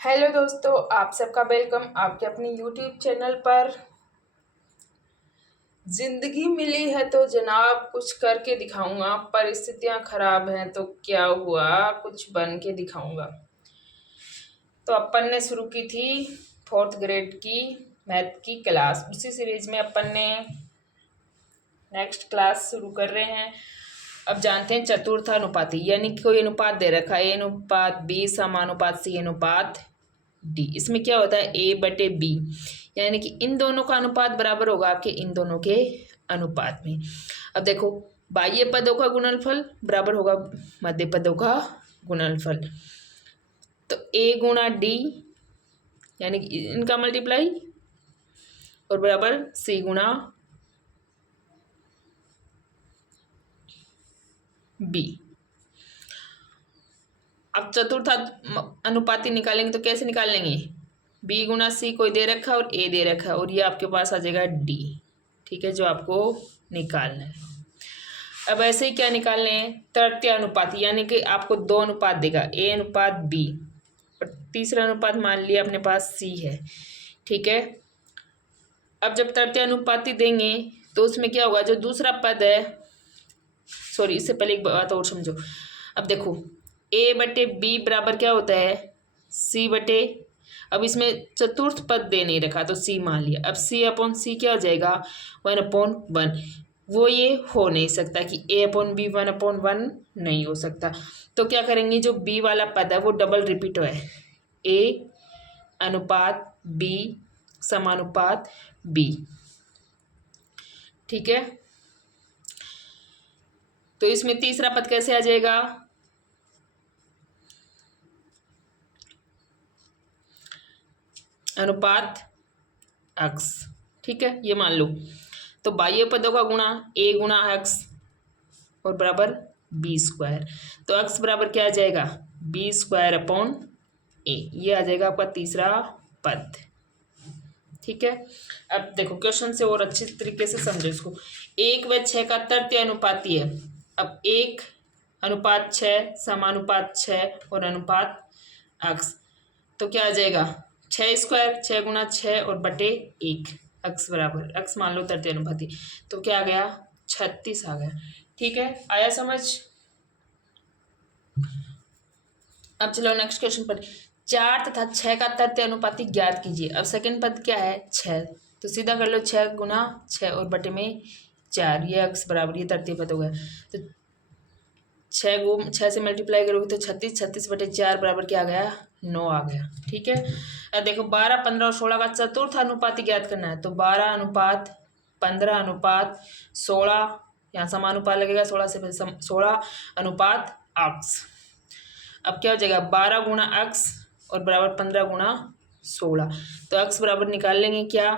Hello दोस्तों, आप सबका वेलकम आपके अपने यूट्यूब चैनल पर। जिंदगी मिली है तो जनाब कुछ करके दिखाऊंगा। परिस्थितियां खराब हैं तो क्या हुआ, कुछ बन के दिखाऊंगा। तो अपन ने शुरू की थी फोर्थ ग्रेड की मैथ की क्लास। उसी सीरीज में अपन ने नेक्स्ट क्लास शुरू कर रहे हैं। अब जानते हैं चतुर्थानुपाती, यानी कि कोई अनुपात दे रखा है, ए अनुपात बी समानुपात सी अनुपात डी। इसमें क्या होता है, ए बटे बी, यानी कि इन दोनों का अनुपात बराबर होगा आपके इन दोनों के अनुपात में। अब देखो, बाह्य पदों का गुणनफल बराबर होगा मध्य पदों का गुणनफल। तो ए गुणा डी यानी कि इनका मल्टीप्लाई और बराबर सी गुणा बी। अब चतुर्थ अनुपाती निकालेंगे तो कैसे निकाल लेंगे, बी गुणा सी कोई दे रखा है और ए दे रखा है, और ये आपके पास आ जाएगा डी। ठीक है, जो आपको निकालना है। अब ऐसे ही क्या निकालने हैं, तृतीय अनुपाती, यानी कि आपको दो अनुपात देगा, ए अनुपात बी, और तीसरा अनुपात मान लिया अपने पास सी है। ठीक है, अब जब तृतीय अनुपाती देंगे तो उसमें क्या होगा, जो दूसरा पद है, सॉरी इससे पहले एक बात और समझो। अब देखो, ए बटे बी बराबर क्या होता है, सी बटे, अब इसमें चतुर्थ पद दे नहीं रखा तो सी मान लिया। अब सी अपॉन सी क्या हो जाएगा, 1/1। वो ये हो नहीं सकता कि ए अपॉन बी 1/1 नहीं हो सकता। तो क्या करेंगे, जो बी वाला पद है वो डबल रिपीट है, ए अनुपात बी समानुपात बी। ठीक है, तो इसमें तीसरा पद कैसे आ जाएगा, अनुपात एक्स। ठीक है, ये मान लो। तो बाह्य पदों का गुणा ए गुणा एक्स और बराबर बी स्क्वायर। तो एक्स बराबर क्या आ जाएगा, बी स्क्वायर अपॉन ए। ये आ जाएगा आपका तीसरा पद। ठीक है, अब देखो क्वेश्चन से और अच्छी तरीके से समझो इसको। 1/6 का तृतीय अनुपाती है। अब 1/6 समानुपात 6 और अनुपात एक्स, तो क्या आ जाएगा, 6 स्क्वायर, 6 गुणा 6 और बटे 1, एक्स बराबर एक्स मान लो तृतीय अनुपाती, तो क्या आ गया, 36 आ गया। ठीक है, आया समझ। अब चलो नेक्स्ट क्वेश्चन पर। 4 तथा 6 का तृतीय अनुपाती ज्ञात कीजिए। अब सेकंड पद क्या है, 6, तो सीधा कर लो 6 गुणा 6 और बटे में 4, ये एक्स बराबर, ये तृतीय पद हो गया। तो 6 से मल्टीप्लाई करोगे तो 36, 36/4 बराबर क्या आ गया, 9 आ गया। ठीक है, अब देखो 12, 15 और 16 का चतुर्थ अनुपाती ज्ञात करना है। तो 12 अनुपात 15 अनुपात 16, यहाँ समानुपात लगेगा, 16 से 16 अनुपात एक्स। अब क्या हो जाएगा, 12 गुणा एक्स और बराबर 15 गुणा 16। तो एक्स बराबर निकाल लेंगे क्या,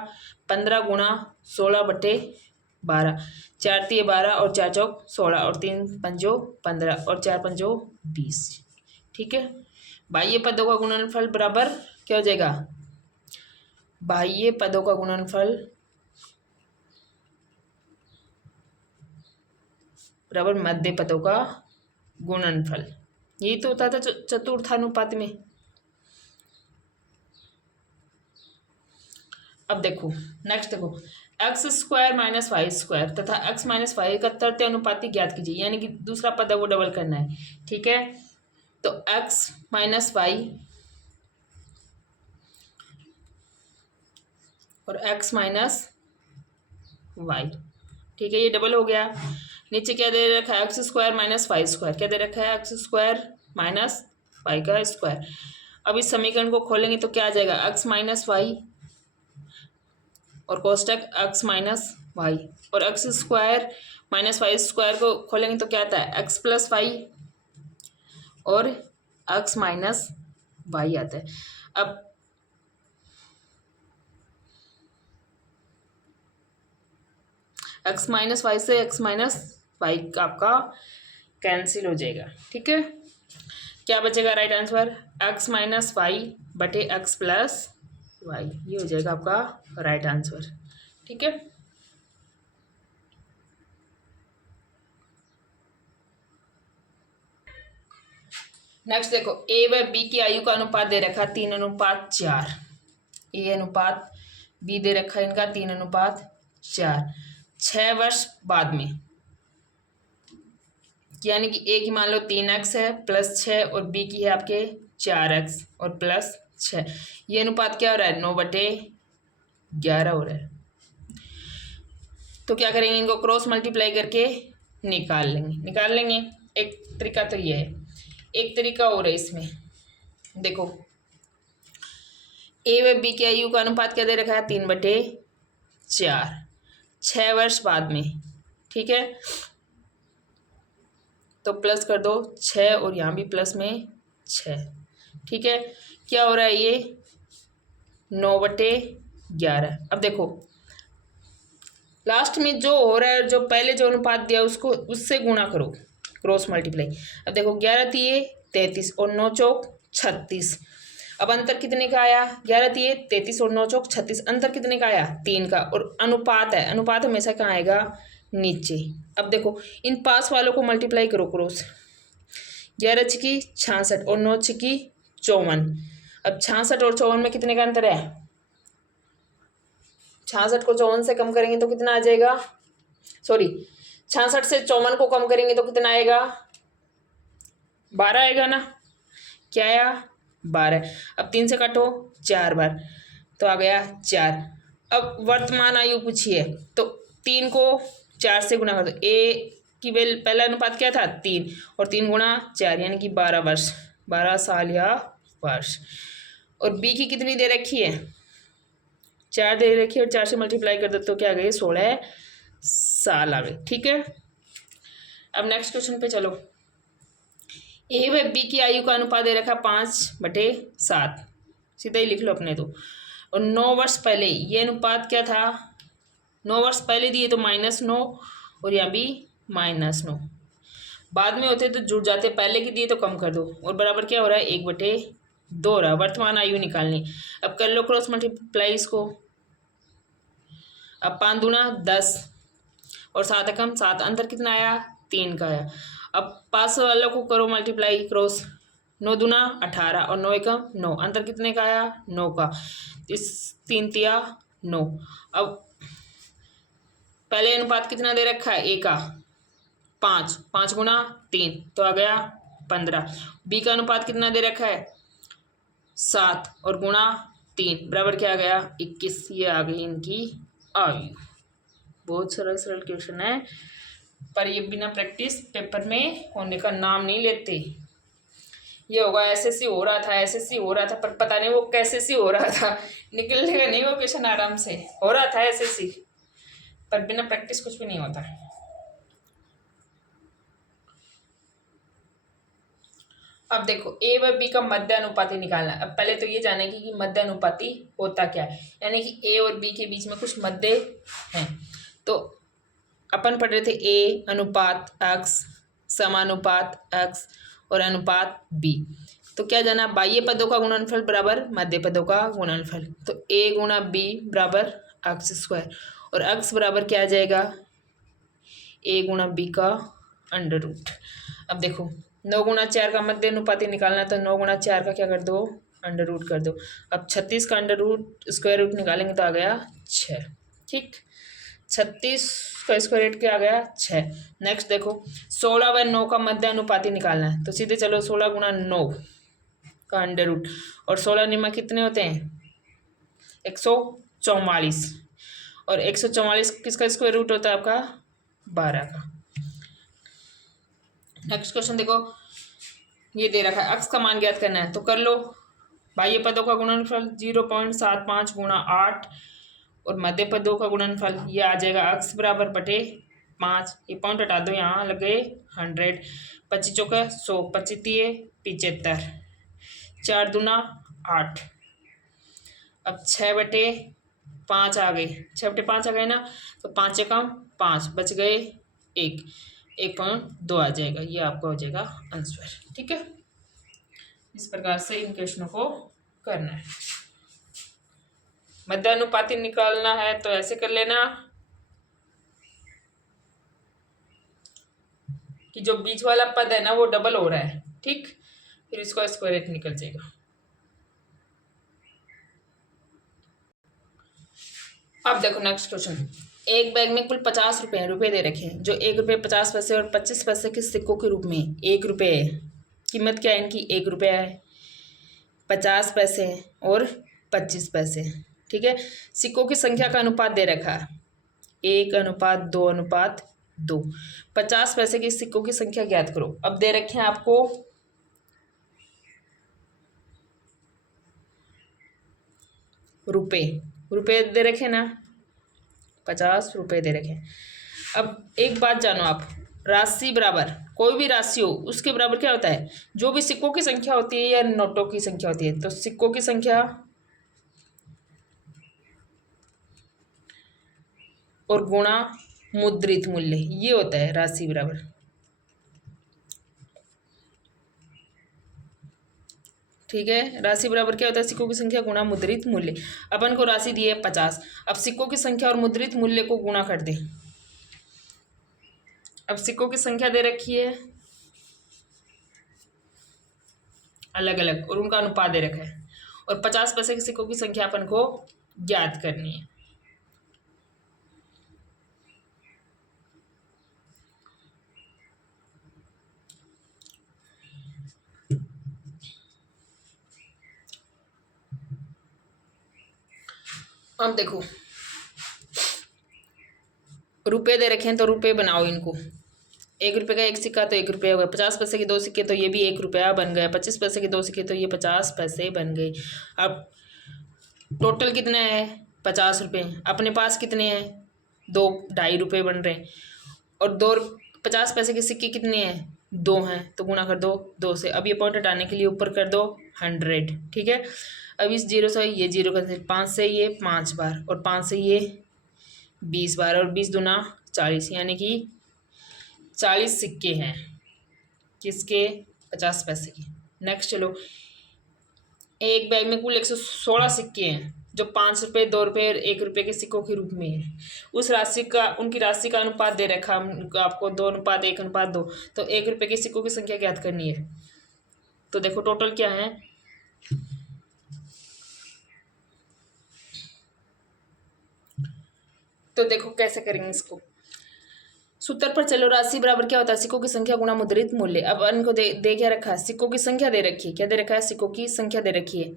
15 गुणा 16/12, 4 तिये 12 और 4 चौक 16 और 3 पंजो 15 और 4 पंजो 20। ठीक है, बाह्य पदों का गुणनफल बराबर क्या हो जाएगा, बाह्य पदों का गुणनफल बराबर मध्य पदों का गुणनफल। यही तो होता था चतुर्थानुपात में। अब देखो नेक्स्ट, देखो x² - y² तथा x-y का तृतीय अनुपाती ज्ञात कीजिए, यानी कि दूसरा पद है वो डबल करना है। ठीक है, तो x-y और x-y, ठीक है, ये डबल हो गया। नीचे क्या दे रखा है, x² - y², क्या दे रखा है, x² - y का स्क्वायर। अब इस समीकरण को खोलेंगे तो क्या आ जाएगा, x - y और कोष्टक x-y, और x² - y² को खोलेंगे तो क्या आता है, x + y और x - y आता है। अब x - y से x - y आपका कैंसिल हो जाएगा। ठीक है, क्या बचेगा राइट आंसर, x - y बटे x + y, ये हो जाएगा आपका राइट आंसर। ठीक है, नेक्स्ट देखो, ए व बी की आयु का अनुपात दे रखा 3:4। ए अनुपात बी दे रखा इनका 3:4। 6 वर्ष बाद में, यानी कि ए की मान लो 3x है +6 और बी की है आपके 4x और +6। ये अनुपात क्या हो रहा है? 9/11 हो रहा है। तो क्या करेंगे, इनको क्रॉस मल्टीप्लाई करके निकाल लेंगे। एक तरीका तो ये है, एक तरीका और है इसमें। देखो, ए व बी की आयु का अनुपात क्या दे रखा है? 3/4, 6 वर्ष बाद में, ठीक है। तो प्लस कर दो 6 और यहाँ भी प्लस में 6, ठीक है। क्या हो रहा है ये? 9/11। अब देखो लास्ट में जो हो रहा है, जो पहले जो अनुपात दिया उसको उससे गुणा करो, क्रॉस मल्टीप्लाई। अब देखो 11 तिये 33 और 9 चौक 36। अब अंतर कितने का आया? 11 तिये 33 और 9 चौक 36। अंतर कितने का आया? 3 का। और अनुपात है, अनुपात हमेशा कहाँ आएगा? नीचे। अब देखो इन पास वालों को मल्टीप्लाई करो क्रॉस। 11 छिकी 66 और 9 छिकी 54। अब 66 और 54 में कितने का अंतर है? 66 को 54 से कम करेंगे तो कितना आ जाएगा? सॉरी, 66 से 54 को कम करेंगे तो कितना आएगा? 12 आएगा ना। क्या आया? 12। अब 3 से काटो 4 बार तो आ गया 4। अब वर्तमान आयु पूछिए तो 3 को 4 से गुणा कर दो। ए की पहला अनुपात क्या था? 3 और 3 गुणा 4 यानी कि 12 वर्ष, 12 साल या वर्ष। और बी की कितनी दे रखी है? 4 दे रखी है और 4 से मल्टीप्लाई कर दो तो क्या आ गई? 16 साल आ गई, ठीक है। अब नेक्स्ट क्वेश्चन पे चलो। ए व बी की आयु का अनुपात दे रखा 5/7, सीधा ही लिख लो अपने तो। और 9 वर्ष पहले ये अनुपात क्या था? 9 वर्ष पहले दिए तो -9 और यहाँ भी -9। बाद में होते तो जुड़ जाते, पहले की दिए तो कम कर दो। और बराबर क्या हो रहा है? 1/2 हो रहा है। वर्तमान आयु निकालनी। अब कर लो क्रॉस मल्टीप्लाई इसको। अब 5 दूना 10 और 7 एकम 7। अंतर कितना आया? 3 का आया। अब पास वालों को करो मल्टीप्लाई क्रॉस। 9 दूना 18 और 9 एकम 9। अंतर कितने का आया? 9 का। इस 3 तिया 9। अब पहले अनुपात कितना दे रखा है? ए का 5, 5 गुना 3 तो आ गया 15। बी का अनुपात कितना दे रखा है? 7 और गुणा 3 बराबर क्या आ गया? 21। ये आ गई इनकी आयु। बहुत सरल सरल क्वेश्चन है, पर ये बिना प्रैक्टिस पेपर में होने का नाम नहीं लेते। ये होगा एसएससी हो रहा था, एसएससी हो रहा था, पर पता नहीं वो कैसे सी हो रहा था, निकलेगा नहीं वो क्वेश्चन आराम से। हो रहा था एसएससी, पर बिना प्रैक्टिस कुछ भी नहीं होता। अब देखो ए व बी का मध्य अनुपाती निकालना है। अब पहले तो ये जानेगी कि मध्य अनुपाती होता क्या है, यानी कि ए और बी के बीच में कुछ मध्य हैं। तो अपन पढ़ रहे थे ए अनुपात x समानुपात x और अनुपात b। तो क्या जाना? बाह्य पदों का गुणनफल बराबर मध्य पदों का गुणनफल। तो a गुणा b बराबर x² और x बराबर क्या आ जाएगा? a गुणा b का √। अब देखो 9 गुणा 4 का मध्य अनुपाती निकालना, तो 9 गुणा 4 का क्या कर दो? √ कर दो। अब 36 का स्क्वायर रूट निकालेंगे तो आ गया 6, ठीक। 36 का स्क्वायर रूट क्या आ गया? 6। नेक्स्ट देखो 16 व 9 का मध्य अनुपाती निकालना है, तो सीधे चलो 16 गुणा 9 का √ और 16 निम्मा कितने होते हैं? 144 और 144 किसका स्क्वायर रूट होता है? आपका 12 का। नेक्स्ट क्वेश्चन देखो, ये दे रखा है x का मान ज्ञात करना है, तो कर लो। बाह्य पदों का गुणनफल 0.75 गुणा 8 और मध्य पदों का गुणनफल ये आ जाएगा x बराबर बटे 5। ये पॉइंट हटा दो, यहाँ लग गए 100। 25 चौका 100, 25 तिये 75, 4 दूना 8। अब 6/5 आ गए, 6/5 आ गए ना, तो 5 एकम 5 बच गए 1.2 आ जाएगा। ये आपका हो जाएगा आंसर, ठीक है। इस प्रकार से इन क्वेश्चनों को करना है। मध्य अनुपाती निकालना है तो ऐसे कर लेना कि जो बीच वाला पद है ना वो डबल हो रहा है, ठीक। फिर इसका स्क्वायर एक निकल जाएगा। अब देखो नेक्स्ट क्वेश्चन। एक बैग में कुल 50 रुपये दे रखे हैं, जो 1 रुपये 50 पैसे और 25 पैसे के सिक्कों के रूप में 1 रुपये है। कीमत क्या है इनकी? 1 रुपया है, 50 पैसे हैं और 25 पैसे हैं। ठीक है, सिक्कों की संख्या का अनुपात दे रखा है 1:2:2। 50 पैसे के सिक्कों की संख्या ज्ञात करो। अब दे रखे हैं आपको रुपए, रुपए दे रखे ना, 50 रुपए दे रखे। अब एक बात जानो आप, राशि बराबर कोई भी राशि हो उसके बराबर क्या होता है? जो भी सिक्कों की संख्या होती है या नोटों की संख्या होती है, तो सिक्कों की संख्या और गुणा मुद्रित मूल्य, ये होता है राशि बराबर। ठीक है, राशि बराबर क्या होता है? सिक्कों की संख्या गुणा मुद्रित मूल्य। अपन को राशि दी है 50, अब सिक्कों की संख्या और मुद्रित मूल्य को गुणा कर दे। अब सिक्कों की संख्या दे रखी है अलग अलग और उनका अनुपात दे रखा है, और 50 पैसे के सिक्कों की संख्या अपन को ज्ञात करनी है। अब देखो रुपए दे रखे हैं तो रुपए बनाओ इनको। 1 रुपये का एक सिक्का तो 1 रुपया हो गया, 50 पैसे के 2 सिक्के तो ये भी 1 रुपया बन गया, 25 पैसे के 2 सिक्के तो ये 50 पैसे बन गए। अब टोटल कितना है? 50 रुपये। अपने पास कितने हैं? 2 2.5 रुपये बन रहे हैं। और 50 पैसे के सिक्के कितने हैं? 2 हैं, तो गुणा कर दो 2 से। अब ये पॉइंट हटाने के लिए ऊपर कर दो 100। ठीक है, अब इस 0 से ये 0 का 5 से ये 5 बार और 5 से ये 20 बार और 20 दूना 40, यानी कि 40 सिक्के हैं किसके? 50 पैसे के। नेक्स्ट चलो, एक बैग में कुल 116 सिक्के हैं जो 5 रुपये 2 रुपये और 1 रुपये के सिक्कों के रूप में है। उस राशि का उनकी राशि का अनुपात दे रखा आपको 2:1:2। तो 1 रुपये के सिक्कों की संख्या ज्ञात करनी है। तो देखो टोटल क्या है, तो देखो कैसे करेंगे इसको। सूत्र पर चलो, राशि बराबर क्या होता है? सिक्कों की संख्या गुणा मुद्रित मूल्य। अब इनको दे क्या रखा है? सिक्कों की संख्या दे रखी है। क्या दे रखा है? सिक्कों की संख्या दे रखी है।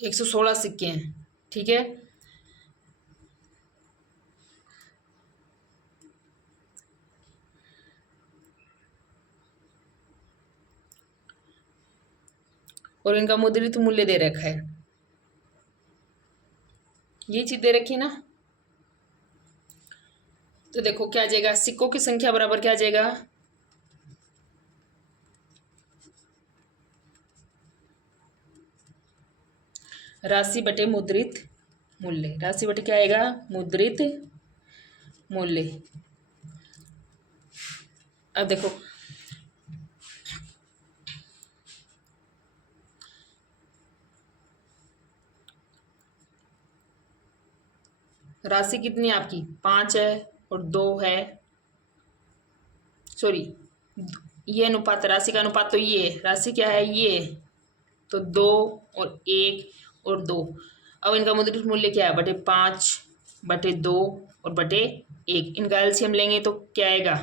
116 सिक्के हैं। ठीक है, और इनका मुद्रित मूल्य दे रखा है, ये चीज दे रखी है ना। तो देखो क्या आ जाएगा, सिक्कों की संख्या बराबर क्या आ जाएगा? राशि बटे मुद्रित मूल्य। राशि बटे क्या आएगा? मुद्रित मूल्य। अब देखो राशि कितनी है आपकी? 5 है और 2 है, सॉरी ये अनुपात, राशि का अनुपात तो ये है। राशि क्या है? ये, तो 2 और 1 और 2। अब इनका मुद्रित मूल्य क्या है? बटे 5 बटे 2 और बटे 1। इनका एलसीएम लेंगे तो क्या आएगा?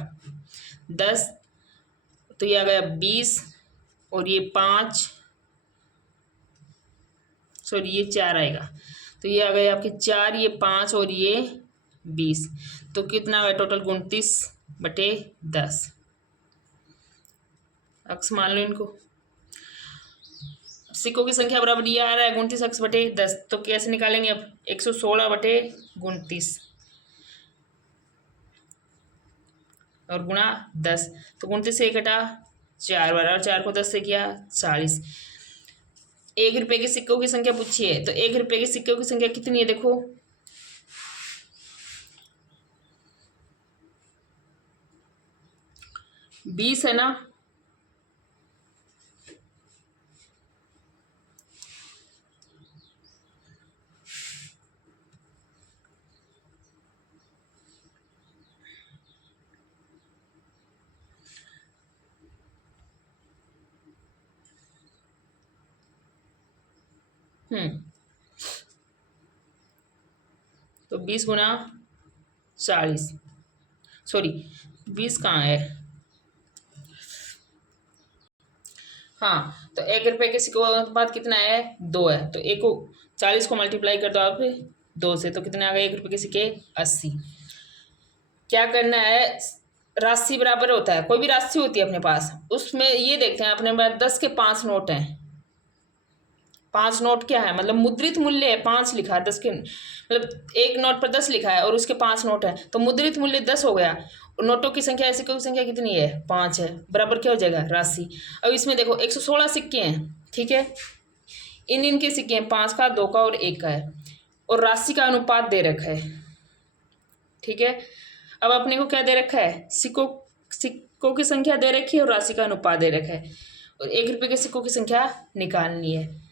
10, तो ये आ गया 20 और ये 5, सॉरी ये 4 आएगा, तो ये आ गए आपके 4, ये 5 और ये 20। तो कितना आ गया टोटल? 29/10। अक्स मान लो इनको। सिक्कों की संख्या बराबर ये आ रहा है 29x/10। तो कैसे निकालेंगे? अब 116/29 और गुणा 10। तो 29 से 1 घटा 4 बार और 4 को 10 से किया 40। 1 रुपये के सिक्कों की संख्या पूछी है, तो 1 रुपये के सिक्कों की संख्या कितनी है? देखो 20 है ना। तो 20 गुना 40, सॉरी 20 कहाँ है, हाँ, तो 1 रुपये के सिक्के का अनुपात कितना है, 2 है। तो 40 को मल्टीप्लाई कर दो आप 2 से, तो कितने आ गए 1 रुपये के सिक्के, 80। क्या करना है, राशि बराबर होता है, कोई भी राशि होती है अपने पास, उसमें ये देखते हैं अपने पास 10 के 5 नोट हैं। 5 नोट क्या है, मतलब मुद्रित मूल्य है 5 लिखा है, 10 के मतलब एक नोट पर 10 लिखा है और उसके 5 नोट है, तो मुद्रित मूल्य 10 हो गया। नोटों की संख्या, सिक्कों की संख्या कितनी है, 5 है, बराबर क्या हो जाएगा, राशि। अब इसमें देखो 116 सिक्के हैं, ठीक है, इनके सिक्के हैं 5 का, 2 का और 1 का है, और राशि का अनुपात दे रखा है, ठीक है। अब अपने को क्या दे रखा है, सिक्कों की संख्या दे रखी है और राशि का अनुपात दे रखा है, और 1 रुपये के सिक्कों की संख्या निकालनी है।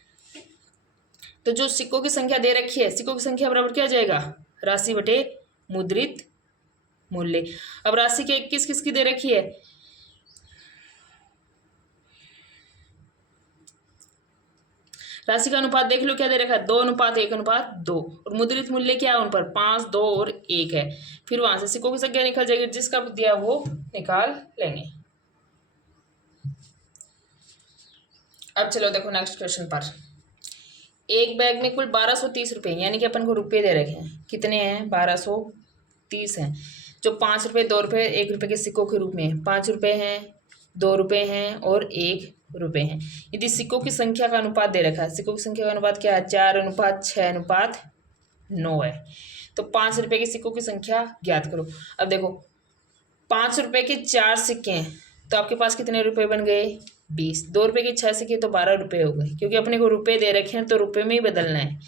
तो जो सिक्कों की संख्या दे रखी है, सिक्कों की संख्या बराबर क्या हो जाएगा, राशि बटे मुद्रित मूल्य। अब राशि के किस किस की दे रखी है, राशि का अनुपात देख लो क्या दे रखा है, 2:1:2, और मुद्रित मूल्य क्या है उन पर, 5, 2 और 1 है। फिर वहां से सिक्कों की संख्या निकल जाएगी, जिसका दिया वो निकाल लेंगे। अब चलो देखो नेक्स्ट क्वेश्चन पर, एक बैग में कुल 1230 रुपये, यानी कि अपन को रुपये दे रखे हैं, कितने हैं, 1230 हैं, जो 5 रुपये, 2 रुपये, 1 रुपये के सिक्कों के रूप में 5 रुपये हैं, 2 रुपये हैं और 1 रुपये हैं। यदि सिक्कों की संख्या का अनुपात दे रखा है, सिक्कों की संख्या का अनुपात क्या है, 4:6:9 है। तो 5 रुपये के सिक्कों की संख्या ज्ञात करो। अब देखो 5 रुपये के 4 सिक्के हैं, तो आपके पास कितने रुपये बन गए, 20। 2 रुपये के 6 सिक्के तो 12 रुपये हो गए, क्योंकि अपने को रुपये दे रखे हैं तो रुपये में ही बदलना है।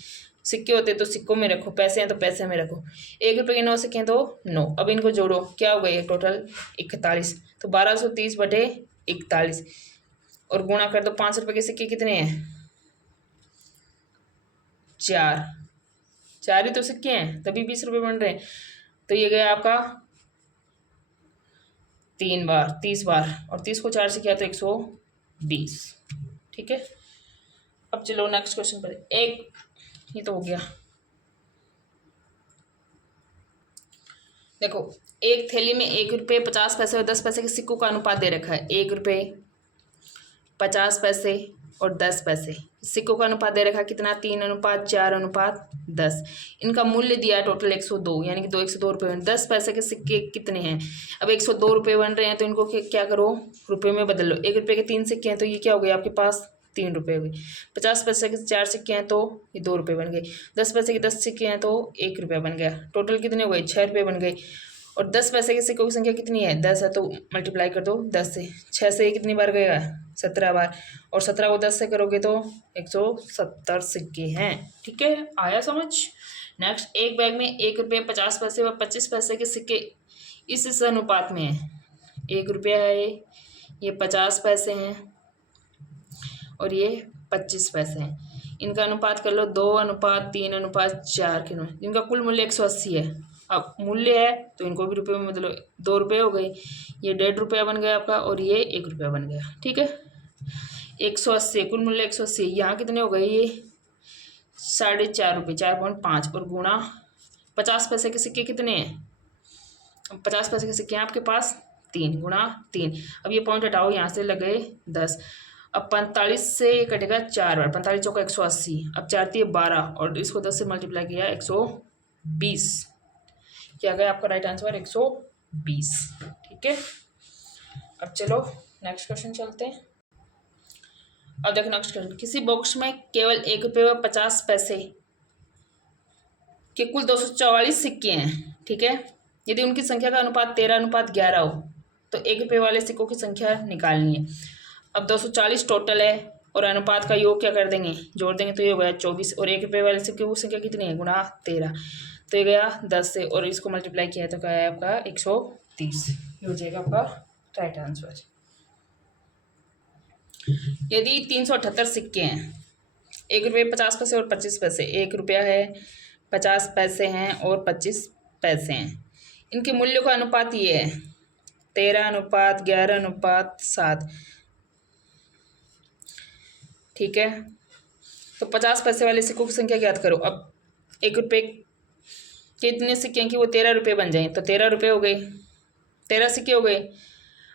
सिक्के होते तो सिक्कों में रखो, पैसे हैं तो पैसे में रखो। 1 रुपये के 9 सिक्के हैं तो 9। अब इनको जोड़ो, क्या हो गए टोटल, 41। तो 1230 बटे 41 और गुणा कर दो। 5 रुपये के सिक्के कितने हैं, 4 ही तो सिक्के हैं, तभी 20 रुपये बन रहे हैं। तो ये गया आपका 3 बार, 30 बार, और 30 को 4 से किया तो 120, ठीक है। अब चलो नेक्स्ट क्वेश्चन पर, ये तो हो गया। देखो एक थैली में 1 रुपये 50 पैसे और 10 पैसे के सिक्कों का अनुपात दे रखा है, 1 रुपये 50 पैसे और 10 पैसे, सिक्कों का अनुपात दे रखा है कितना, 3:4:10। इनका मूल्य दिया है टोटल 102, यानी कि 102 रुपये। 10 पैसे के सिक्के कितने हैं, अब 102 रुपये बन रहे हैं, तो इनको क्या करो, रुपये में बदल लो। 1 रुपये के 3 सिक्के हैं तो ये क्या हो गए आपके पास, 3 रुपये हो गए। 50 पैसे के 4 सिक्के हैं तो ये 2 रुपये बन गए। 10 पैसे के 10 सिक्के हैं तो 1 रुपया बन गया। टोटल कितने हो गए, 6 रुपये बन गए। और 10 पैसे के सिक्कों की संख्या कितनी है, 10 है, तो मल्टीप्लाई कर दो 10 से। 6 से कितनी बार गएगा, 17 बार, और 17 को 10 से करोगे तो 170 सिक्के हैं, ठीक है। आया समझ। नेक्स्ट, एक बैग में 1 रुपये 50 पैसे व 25 पैसे के सिक्के इस अनुपात में है। 1 रुपया है, ये 50 पैसे हैं और ये 25 पैसे हैं। इनका अनुपात कर लो 2:3:4 के, जिनका कुल मूल्य 180 है। अब मूल्य है तो इनको भी रुपये में बदलो, 2 रुपये हो गए, ये 1.5 रुपया बन गया आपका, और ये 1 रुपया बन गया, ठीक है। 180, कुल मूल्य 180, यहाँ कितने हो गए, ये 4.5 रुपये, 4.5, और गुणा 50 पैसे के सिक्के कितने हैं, 50 पैसे के सिक्के हैं आपके पास 3, गुणा 3। अब ये पॉइंट हटाओ, यहाँ से लगे 10। अब 45 से कटेगा 4 बार, 45 चौका 180, अब 4 12, और इसको 10 से मल्टीप्लाई किया 120। क्या गया आपका राइट आंसर 120, ठीक है। अब चलो नेक्स्ट क्वेश्चन चलते हैं। अब देखो नेक्स्ट क्वेश्चन, किसी बॉक्स में केवल 1 रुपये व 50 पैसे के कुल 244 सिक्के हैं, ठीक है। यदि उनकी संख्या का अनुपात 13:11 हो तो 1 रुपये वाले सिक्कों की संख्या निकालनी है। अब 240 टोटल है और अनुपात का योग क्या कर देंगे, जोड़ देंगे तो ये हो गया 24, और 1 रुपये वाले सिक्कों की संख्या कितनी है, गुणा 13, तो ये गया 10 से, और इसको मल्टीप्लाई किया तो क्या है आपका 130, ये हो जाएगा आपका राइट आंसर। यदि 378 सिक्के हैं, 1 रुपये 50 पैसे और 25 पैसे, 1 रुपया है, 50 पैसे हैं और 25 पैसे हैं, इनके मूल्यों का अनुपात ये है 13:11:7, ठीक है। तो 50 पैसे वाले सिक्कों की संख्या ज्ञात करो। अब 1 रुपये कितने सिक्के हैं कि वो 13 रुपये बन जाएं, तो 13 रुपये हो गए, 13 सिक्के हो गए।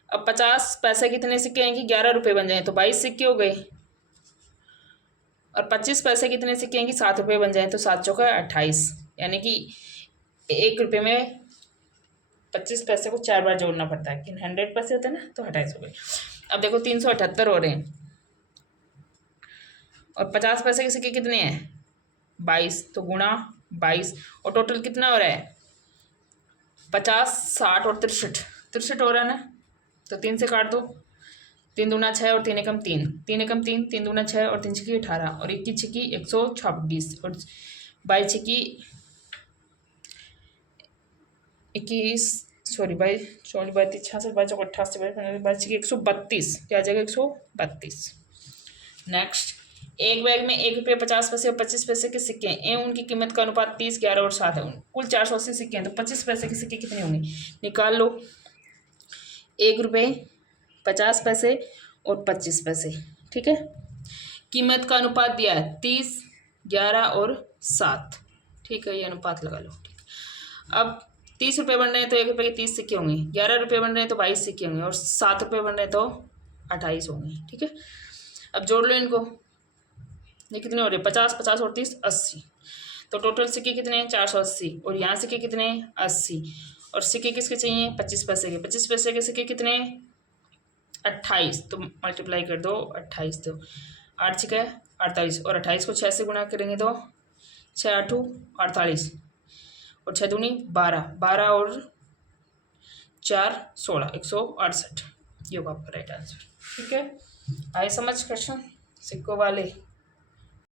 अब 50 पैसे कितने सिक्के हैं कि 11 रुपये बन जाएं, तो 22 सिक्के हो गए। और 25 पैसे कितने सिक्के हैं कि 7 रुपये बन जाएं, तो 7 चौका 28, यानी कि 1 रुपये में 25 पैसे को 4 बार जोड़ना पड़ता है, कि 100 पैसे होते हैं ना, तो 28 हो गए। अब देखो 378 हो रहे हैं, और 50 पैसे के सिक्के कितने हैं 22, तो गुणा 22, और टोटल कितना हो रहा है 50, 60 और 63 हो रहा है ना, तो 3 से काट दो, 3 दूना 6 और 3 एकम 3, 3 एकम 3, 3 दूना 6 और 3 छिकी 18, और 21 छिकी 126, और 22 छिकी 21, सॉरी 22 66 22 88 22 छिकी 132, क्या आ जाएगा 132। नेक्स्ट, एक बैग में 1 रुपये 50 पैसे और 25 पैसे के सिक्के हैं एवं उनकी कीमत का अनुपात 30, 11 और 7 है। कुल 480 सिक्के हैं, तो 25 पैसे के सिक्के कितने होंगे, निकाल लो। 1 रुपये 50 पैसे और 25 पैसे, ठीक है। कीमत का अनुपात दिया है 30, 11 और 7, ठीक है, ये अनुपात लगा लो, ठीक। अब 30 रुपये बन रहे हैं तो 1 रुपये के 30 सिक्के होंगे, 11 रुपये बन रहे हैं तो 22 सिक्के होंगे, और 7 रुपये बन रहे हैं तो 28 होंगे, ठीक है। अब जोड़ लो इनको, ये कितने हो रहे हैं 50, 50 और 30 80, तो टोटल सिक्के कितने हैं 480, और यहाँ सिक्के कितने हैं 80, और सिक्के किसके चाहिए 25 पैसे के, 25 पैसे के सिक्के कितने 28, तो मल्टीप्लाई कर दो 28, दो 8 छिका 48, और 28 को 6 से गुणा करेंगे तो 6 8 48, और 6 दूनी 12, 12 और 4 16, 168, ये होगा आपका राइट आंसर, ठीक है। आए समझ क्वेश्चन सिक्कों वाले।